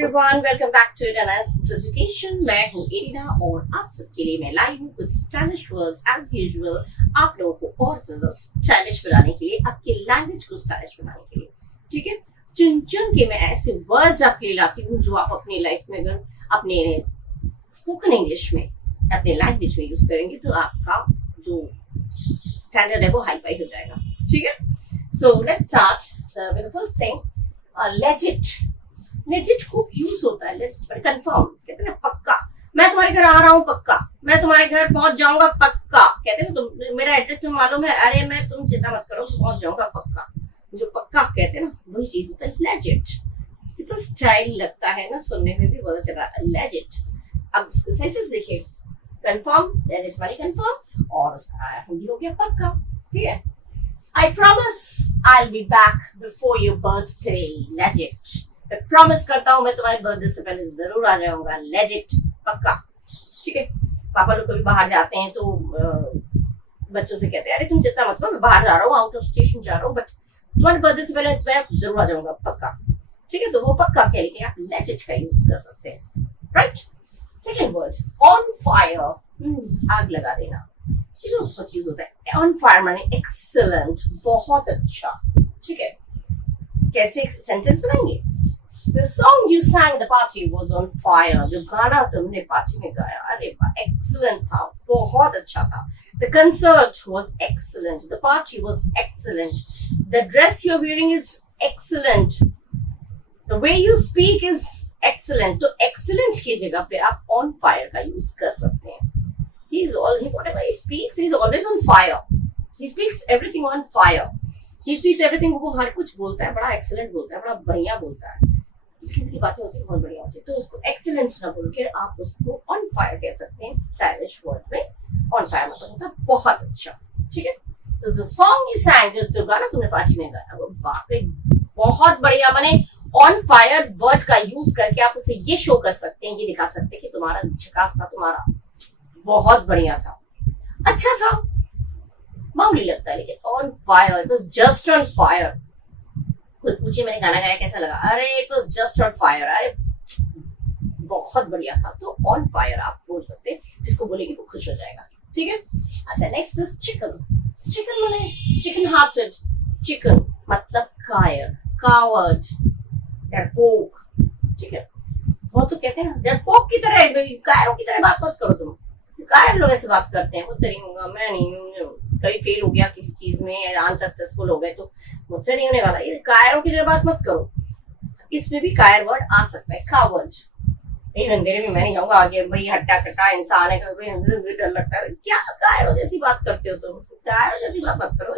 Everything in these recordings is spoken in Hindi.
Everyone, welcome back to advanced education. मैं हूँ एरिना और आप सबके लिए मैं लाई हूँ कुछ स्टाइलिश वर्ड्स एज यूजुअल, आप लोगों को और ज्यादा स्टाइलिश बनाने के लिए, आपके लैंग्वेज को स्टाइलिश बनाने के लिए। ठीक है, चुन चुन के मैं ऐसे वर्ड्स आपके लिए लाती हूँ जो आप अपनी लाइफ में अगर अपने स्पोकन इंग्लिश में अपने लैंग्वेज में यूज करेंगे तो आपका जो स्टैंडर्ड है वो हाई फाई हो जाएगा। ठीक है, so let's start with the first thing, legit. Legit खूब यूज होता है। लेजिट पर कंफर्म कहते हैं, पक्का। मैं तुम्हारे घर आ रहा हूँ पक्का, मैं तुम्हारे घर पहुंच जाऊंगा पक्का। कहते हैं तुम मेरा एड्रेस तुम्हें मालूम है, अरे मैं तुम चिंता मत करो पहुंच जाऊंगा पक्का। जो पक्का कहते हैं ना वही चीज होता है लेजिट। कितना स्टाइल लगता है ना, सुनने में भी पता चला लेजिट। अब उसका सेंटेंस देखिए, कंफर्म, लेजिट वाली कंफर्म, और उसका हिंदी हो गया पक्का। ठीक है, I promise I'll be back before your birthday, legit। मैं प्रॉमिस करता हूँ मैं तुम्हारे बर्थडे से पहले जरूर आ जाऊंगा, लेजिट, पक्का। ठीक है, पापा लोग कभी बाहर जाते हैं तो बच्चों से कहते हैं अरे तुम चिंता मत करो, मैं बाहर जा रहा हूँ, आउट ऑफ स्टेशन जा रहा हूँ, बट तुम्हारे बर्थडे से पहले मैं जरूर आ जाऊंगा पक्का। ठीक है, तो वो पक्का कह लिए आप लेजिट का यूज कर सकते हैं, right. Second word, on fire, आग लगा देना। ये तो बहुत यूज होता है। ऑन फायर माने एक्सीलेंट, बहुत अच्छा। ठीक है, कैसे एक सेंटेंस बनाएंगे? The song you sang at the party was on fire। जो गाना तुमने पार्टी में गाया, अरे वाह, excellent था, बहुत अच्छा था। The concert was excellent। The party was excellent। The dress you're wearing is excellent। The way you speak is excellent। तो excellent की जगह पे आप on fire का यूज कर सकते हैं। Whatever he speaks, he's always on fire। He speaks everything on fire। He speaks everything, वो हर कुछ बोलता है, बड़ा excellent बोलता है, बड़ा बढ़िया बोलता है। किसी की बातें होती है बहुत बढ़िया होती है, तो उसको एक्सीलेंट ना बोल के आप उसको ऑन फायर कह सकते हैं। स्टाइलिश वर्ड में ऑन फायर मतलब होता है बहुत अच्छा। ठीक है, तो द सॉन्ग यू सैंग, जो गाना तुमने पार्टी में गाया वो वाकई बहुत बढ़िया। माने ऑन फायर वर्ड का यूज करके आप उसे ये शो कर सकते हैं, ये दिखा सकते हैं कि तुम्हारा झकास था, तुम्हारा बहुत बढ़िया था, अच्छा था, मामूली लगता है लेकिन on fire, it was just on fire. कोई पूछे मैंने गाना गाया कैसा लगा, अरे it was just on fire, अरे बहुत बढ़िया था। तो ऑन फायर आप बोल सकते हैं, जिसको बोलेंगे वो खुश हो जाएगा। ठीक है, अच्छा नेक्स्ट इज चिकन। चिकन माने चिकन हार्टेड। चिकन मतलब कायर, कावर्ड, डरपोक। ठीक है, बहुत तो कहते हैं ना डरपोक की तरह, कायरों की तरह बात मत करो तुम। कायर लोग ऐसे बात करते हैं, मुझसे नहीं होगा, मैं नहीं, कभी फेल हो गया किसी चीज में, अनसक्सेसफुल हो गए तो मुझसे नहीं होने वाला। ये कायरों की तरह बात मत करो। इसमें भी कायर वर्ड आ सकता है, कावर्ड। अंधेरे में मैं नहीं जाऊंगा आगे, भाई हट्टा कट्टा इंसान है, डर लगता है, क्या कायरों जैसी बात करते हो तुम, कायरों जैसी बात मत करो।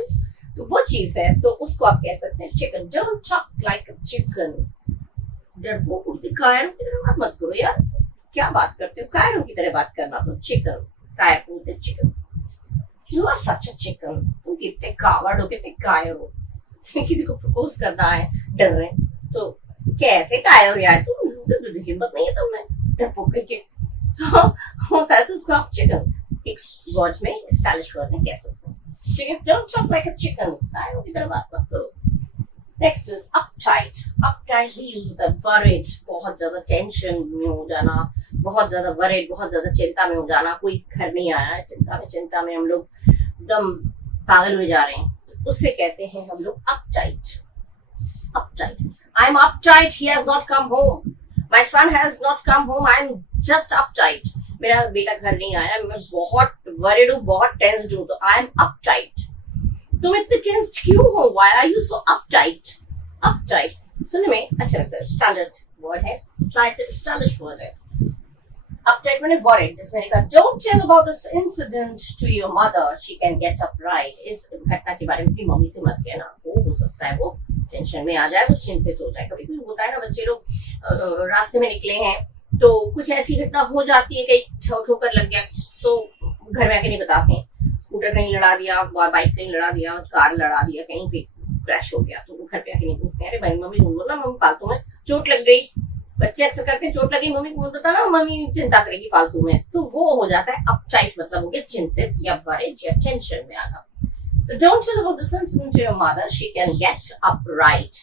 तो वो चीज है, तो उसको आप कह सकते हैं chicken. Don't talk like a chicken. डरपोक कायरों की तरह बात मत करो यार, क्या बात करते हो, कायरों की तरह बात करना। तो चिकन, कायर बोलते chicken. You are such a chicken। तुम कितने कावर्ड हो, कितने कायर हो। किसी को प्रपोज करना है, डर रहे तो कैसे कायर हो यार तुम, हिम्मत नहीं है तुम्हें डरपोक करके। तो होता है तो उसको आप चिकन एक वर्ड में, स्टाइलिश वर्ड में कह सकते हैं। ठीक है, don't talk like a chicken, कायरों की तरह बात मत करो। Next is uptight. अपटाइट भी यूज होता है, वरिड, बहुत ज्यादा टेंशन में हो जाना, बहुत ज्यादा वरिड, बहुत ज्यादा चिंता में हो जाना। कोई घर नहीं आया है, चिंता में हम लोग एकदम पागल हो जा रहे हैं, तो उससे कहते हैं हम लोग uptight. Uptight, I am uptight, he has not come home, my son has not come home, I am just uptight. मेरा बेटा घर नहीं आया, मैं बहुत वरिड हूँ, बहुत टेंस्ड हूँ, तो आई एम अपटाइट। तुम इतने टेंस्ड क्यों हो, why are you so uptight? Uptight सुनने में अच्छा लगता है, स्टैंडर्ड वर्ड है, स्टाइलिश वर्ड है। अपटाइट मैंने वरिड, जिसमें लिखा don't tell about this incident to your mother, she can get upright. इस घटना के बारे में अपनी मम्मी से मत कहना, वो हो सकता है वो टेंशन में आ जाए, वो चिंतित हो जाए। कभी कभी होता है ना, बच्चे लोग रास्ते में निकले हैं तो कुछ ऐसी घटना हो जाती है, कहीं ठोकर लग गया तो घर में आके नहीं बताते हैं, स्कूटर कहीं लड़ा दिया, बाइक कहीं लड़ा दिया, कार लड़ा दिया, कहीं पे क्रैश हो गया, तो वो घर पे आके नहीं बोलते, अरे भाई मम्मी बोलो ना, मम्मी फालतू में चोट लग गई। बच्चे अक्सर करते हैं, चोट लगी मम्मी को बोलता ना, मम्मी चिंता करेगी फालतू में, तो वो हो जाता है अपटाइट, मतलब हो गया चिंतित या वरिड या टेंशन में आना। So don't tell about this incident to your mother, she can get upright।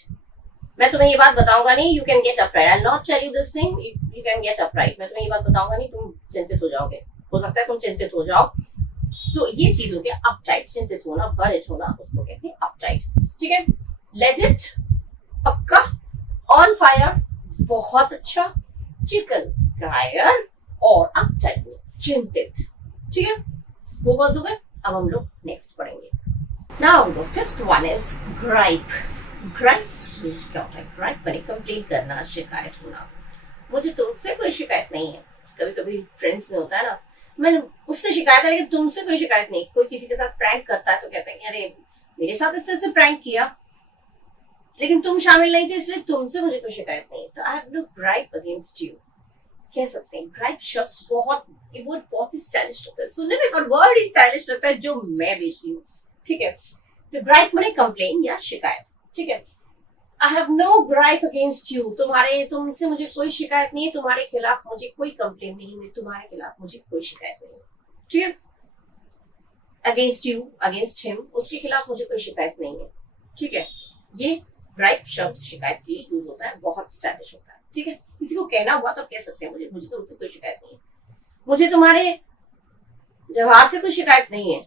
मैं तुम्हें ये बात बताऊंगा नहीं, you can get upright, I not tell you this thing, you can get upright, मैं तुम्हें ये बात बताऊंगा नहीं, तुम चिंतित हो जाओगे, हो सकता है तुम चिंतित हो जाओ। तो ये चीज हो गया अपटाइट, चिंतित होना, वरिड होना, उसको कहते हैं अपटाइट। ठीक है, लेजिट पक्का, ऑन फायर बहुत अच्छा, चिकन कायर और अपटाइट चिंतित। ठीक है, वो वर्ड्स हो गए। अब हम लोग नेक्स्ट पढ़ेंगे। Now the fifth one is gripe. Gripe means क्या होता है? ग्राइप मैंने कंप्लेन करना, शिकायत होना। मुझे तुमसे कोई शिकायत नहीं है। कभी कभी फ्रेंड्स में होता है ना, मैंने उससे शिकायत है लेकिन तुमसे कोई शिकायत नहीं। कोई किसी के साथ प्रैंक करता है तो कहते हैं अरे मेरे साथ इस तरह से प्रैंक किया लेकिन तुम शामिल नहीं थे इसलिए तुमसे मुझे कोई शिकायत नहीं। तो I have no gripe against you कह सकते हैं। ग्राइप शब्द बहुत, ये वर्ड बहुत ही स्टाइलिश होता है, सुनने में और वर्ड ही स्टाइलिश लगता है जो मैं देती हूँ। ठीक है, तो ग्राइप मैंने कंप्लेन या शिकायत। ठीक है, I have no gripe against you, तुमसे मुझे कोई शिकायत नहीं है, तुम्हारे खिलाफ मुझे कोई कंप्लेन नहीं है, तुम्हारे खिलाफ मुझे कोई शिकायत नहीं है। ठीक है, अगेंस्ट यू, अगेंस्ट हिम, उसके खिलाफ मुझे कोई शिकायत नहीं है। ठीक है, ये ग्राइप शब्द शिकायत के लिए यूज होता है, बहुत स्टाइलिश होता है। ठीक है, किसी को कहना हुआ तो कह सकते हैं मुझे तुमसे कोई शिकायत नहीं है, मुझे तुम्हारे व्यवहार से कोई शिकायत नहीं है,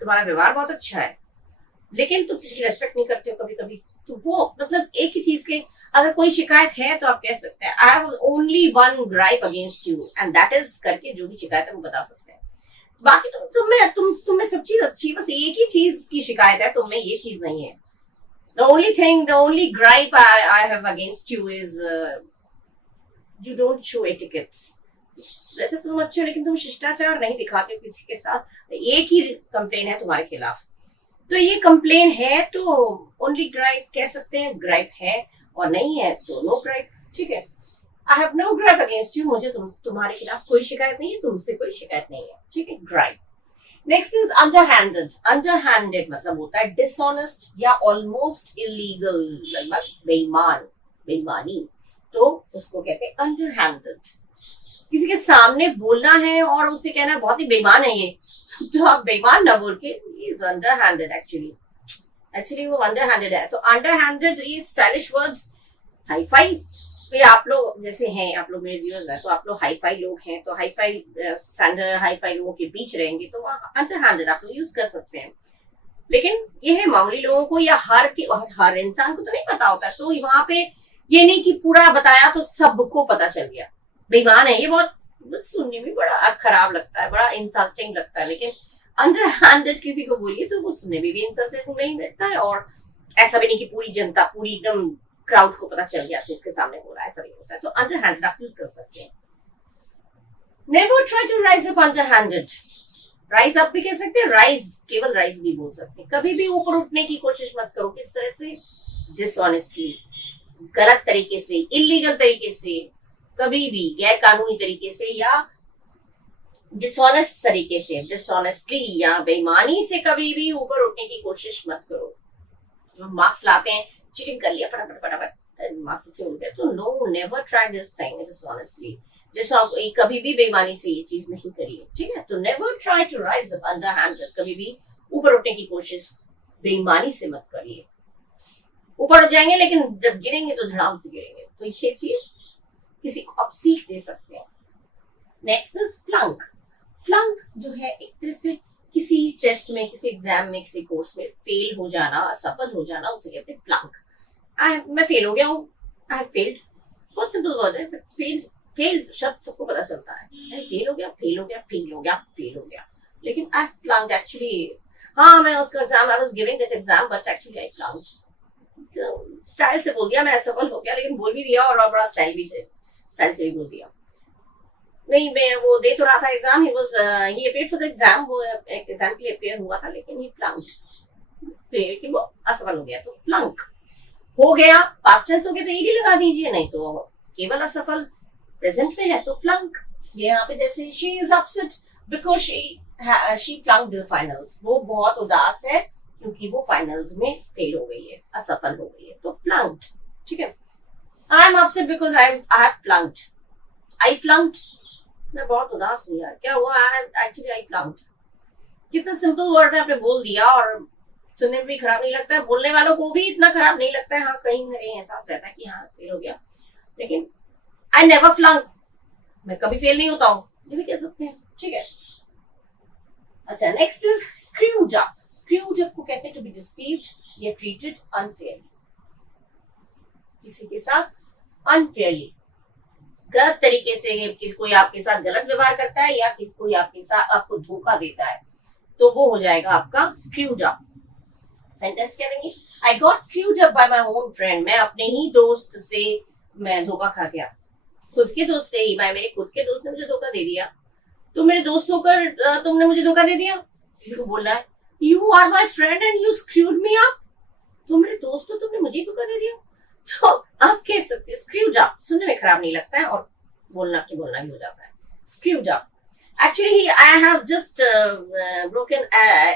तुम्हारा व्यवहार बहुत अच्छा है, लेकिन तुम किसी की रेस्पेक्ट नहीं करते हो कभी कभी। तो वो मतलब एक ही चीज के अगर कोई शिकायत है तो आप कह सकते हैं I have only one gripe against you and that is करके जो भी शिकायत है वो बता सकते हैं। बाकी तुम्हें सब चीज अच्छी, बस एक ही चीज की शिकायत है, तुमने ये चीज नहीं है। the only gripe I have against you is you don't show etiquettes. वैसे तुम अच्छे हो लेकिन तुम शिष्टाचार नहीं दिखाते हो किसी के साथ। एक ही कंप्लेन है तुम्हारे खिलाफ, तो ये कंप्लेन है तो ओनली ग्राइप कह सकते हैं। ग्राइप है और नहीं है तो नो ग्राइप। ठीक है, I have no gripe against you, मुझे तुम्हारे खिलाफ कोई शिकायत नहीं है, तुमसे कोई शिकायत नहीं है। ठीक है, gripe. Next is underhanded. Underhanded मतलब होता है डिसऑनेस्ट या ऑलमोस्ट इलीगल, लगभग बेईमान, बेईमानी, तो उसको कहते हैं अंडरहैंडेड। किसी के सामने बोलना है और उसे कहना है बहुत ही बेईमान है ये, तो आप बेईमान ना बोल के इज अंडरहैंडेड। एक्चुअली वो अंडरहैंडेड है। तो अंडरहैंडेड ये स्टाइलिश वर्ड्स, हाई फाई, फिर आप लोग जैसे हैं, आप लोग मेरे व्यूअर्स हैं तो आप लोग हाई फाई लोग हैं, तो hi fi standard hi fi लोगों के बीच रहेंगे तो अंडरहैंडेड आप लोग यूज कर सकते हैं। लेकिन ये है मामूली लोगों को या हर इंसान को तो नहीं पता होता, तो वहां पे ये नहीं कि पूरा बताया तो सबको पता चल गया बेईमान है। ये बहुत सुनने में बड़ा खराब लगता है, बड़ा इंसल्टिंग लगता है, लेकिन अंडरहैंडेड किसी को बोलिए तो वो सुनने में भी इंसल्टिंग नहीं लगता है, और ऐसा भी नहीं कि पूरी जनता, पूरी एकदम क्राउड को पता चल गया जिसके सामने बोल रहा है, ऐसा नहीं होता है। तो अंडरहैंडेड आप यूज कर सकते हैं। Never try to rise up underhanded. Rise up भी कह सकते हैं, राइज, केवल राइज भी बोल सकते हैं। कभी भी ऊपर उठने की कोशिश मत करो। किस तरह से? डिसऑनेस्टली, गलत तरीके से, इलीगल तरीके से, कभी भी गैर कानूनी तरीके से या डिसऑनेस्ट तरीके से, डिसऑनेस्टली या बेईमानी से कभी भी ऊपर उठने की कोशिश मत करो। जो मार्क्स लाते हैं, चीटिंग कर लिया फटाफट फटाफट, मार्क्स अच्छे हो गए, तो no, never try this thing dishonestly. कभी भी बेईमानी से ये चीज नहीं करिए। ठीक है, तो never try to rise up underhanded, कभी भी ऊपर उठने की कोशिश बेईमानी से मत करिए। ऊपर उठ जाएंगे लेकिन जब गिरेंगे तो धड़ाम से गिरेंगे, तो ये चीज किसी को आप सीख दे सकते हैं। Next is फ्लंक। फ्लंक जो है एक तरह से किसी टेस्ट में, किसी एग्जाम में, किसी कोर्स में फेल हो जाना, असफल हो जाना, उसे कहते हैं फ्लंक। मैं फेल हो गया हूँ, आई हैव फेल्ड, बहुत सिंपल वर्ड है, फेल्ड शब्द सबको पता चलता है। फेल हो गया, फेल हो गया, फेल हो गया, फेल हो गया, लेकिन आई फ्लंक्ड एक्चुअली। हाँ, मैं उसका exam, I was giving that exam but actually I flunked. Style से बोल दिया, मैं असफल हो गया, लेकिन बोल भी दिया और बड़ा स्टाइल से भी बोल दिया। नहीं, मैं वो दे तो रहा था exam, he appeared for the exam, वो एग्जाम के लिए अपीयर हुआ था, लेकिन ही फ्लंक्ड, लेकिन वो असफल हो गया, तो फ्लंक हो गया। पास्ट टेंस हो गया तो ईडी लगा दीजिए, नहीं तो केवल असफल प्रेजेंट में है तो फ्लंक। यहाँ पे जैसे she is upset because she flunked the finals, वो बहुत उदास है क्योंकि वो फाइनल्स में फेल हो गई है, असफल हो गई है, तो फ्लंक्ड। ठीक है, I am upset because I have flunked, I flunked, मैं बहुत उदास हूँ यार, क्या हुआ, एक्चुअली आई फ्लंक्ड। कितना सिंपल वर्ड है, आपने बोल दिया और सुनने में भी खराब नहीं लगता है, बोलने वालों को भी इतना खराब नहीं लगता है। हाँ, कहीं ना कहीं एहसास रहता है कि हाँ फेल हो गया, लेकिन आई नेवर फ्लंक, मैं कभी फेल नहीं होता हूँ, ये भी कह सकते हैं। ठीक है, अच्छा next is screwed up. Screwed up को कहते हैं टू बी डिसीव्ड या ट्रीटेड अनफेयरली, किसी के साथ अनफेयरली, गलत तरीके से कोई आपके साथ गलत व्यवहार करता है या किसी कोई आपके साथ आपको धोखा देता है, तो वो हो जाएगा आपका स्क्रूड अप। सेंटेंस क्या देंगे, I got screwed up by my own friend, मैं अपने ही दोस्त से मैं धोखा खा गया, खुद के दोस्त से ही, मेरे खुद के दोस्त ने मुझे धोखा दे दिया। तो मेरे दोस्त होकर तुमने मुझे धोखा दे दिया, किसी को बोलना है you are my friend and you screwed me up, तुम मेरे दोस्त हो, तुमने मुझे धोखा दे दिया। तो आप कह सकते हैं स्क्रूड अप, सुनने में खराब नहीं लगता है और बोलना भी हो जाता है। Screwed up, actually I have just broken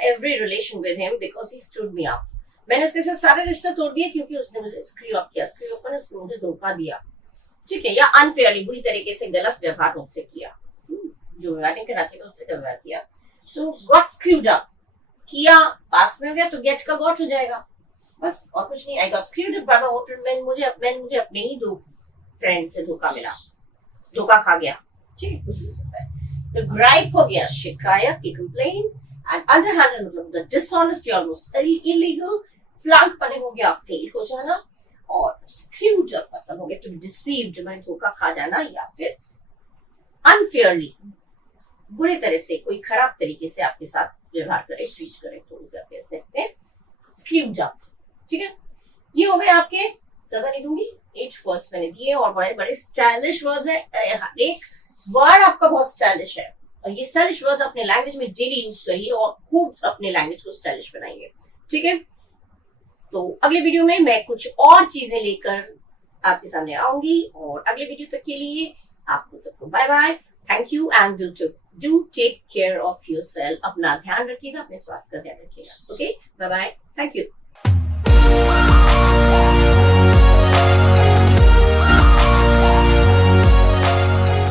every relation with him because he screwed me up, मैंने उसके साथ सारे रिश्ते तोड़ दिए क्योंकि उसने मुझे स्क्रू अप किया, स्क्रू अप ने उसने मुझे धोखा दिया। ठीक है, या अनफेयरली, बुरी तरीके से गलत व्यवहार मुझसे किया, जो व्यवहार नहीं करना चाहिए उससे व्यवहार किया। तो गॉट स्क्रूड अप, किया पास्ट में हो गया तो गेट का गॉट हो जाएगा, बस और कुछ नहीं। I got screwed up by my own friend, मुझे अपने ही दो फ्रेंड से धोखा मिला, धोखा खा गया। ठीक है, कुछ भी हो सकता है। तो ग्राइप हो गया शिकायत की, कंप्लेन, एंड अंडरहैंडेड मतलब द डिसऑनेस्टी, ऑलमोस्ट इलीगल, फ्लंक पने हो गया फेल हो जाना, और स्क्रूड अप मतलब हो गया टू बी डिसीव्ड, मैं धोखा खा जाना, या फिर अनफेयरली, बुरे तरह से कोई खराब तरीके से आपके साथ व्यवहार करे, ट्रीट करे, तो उसे आप कह सकते हैं स्क्रूड अप। ठीक है, ये हो गए आपके, ज्यादा नहीं दूंगी, 8 वर्ड्स मैंने दिए और बड़े बड़े स्टाइलिश वर्ड्स है, हर एक वर्ड आपका बहुत स्टाइलिश है, और ये स्टाइलिश वर्ड्स अपने लैंग्वेज में डेली यूज करिए और खूब अपने लैंग्वेज को स्टाइलिश बनाइए। ठीक है, तो अगले वीडियो में मैं कुछ और चीजें लेकर आपके सामने आऊंगी, और अगले वीडियो तक के लिए आपको सबको bye bye, thank you, and do take care of yourself, अपना ध्यान रखिएगा, अपने स्वास्थ्य का ध्यान रखिएगा। Okay, bye bye, thank you.